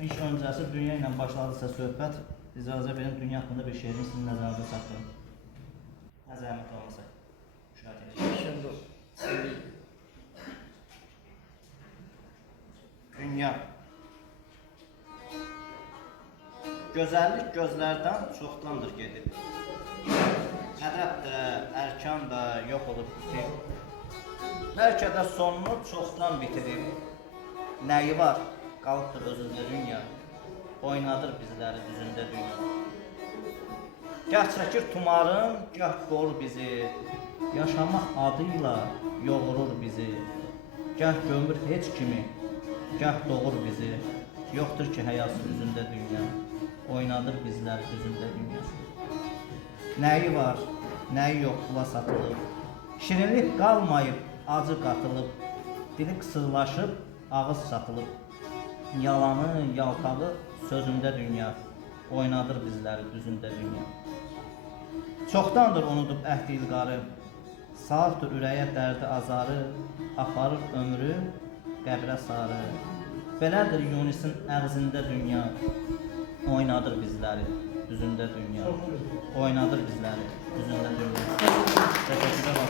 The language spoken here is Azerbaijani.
İlk öncəsi dünya ilə başladısa söhbət, icazə verin dünya haqqında bir şeirini sizin nəzərinizə çatdırım. Nə zəhmət olmasa. Şimdi Dünya. Gözəllik gözlərdən çoxdandır gedib. Ədəb də, ərkan da yox olub bitib. Bəlkə də sonunu çoxdan bitirib. Nəyi var? Qalıbdır özündə dünya. Oynadır bizləri düzündə dünya. Gah çəkir tumarın, gah qorur bizi. Yaşamaq adıyla yoğurur bizi. Gah gömür heç kimi, gah doğur bizi. Yoxdur ki həyası üzündə dünya. Oynadır bizləri düzündə dünya. Nəyi var, nəyi yox pula satılıb. Şirinlik qalmayıb, acı qatılıb. Dili qısırlaşıb, ağız satılıb. Yalanı, yaltağı sözündə dünya. Oynadır bizləri düzündə dünya. Çoxdandır unudub əhd ilqarı. Salibdir ürəyə dərdi azarı. Aparır ömrü qəbrə sarı. Belədir Yunisin əğzində dünya. Oynadır bizləri düzündə dünya. Oynadır bizləri düzündə dünya. Təşəkkürlər.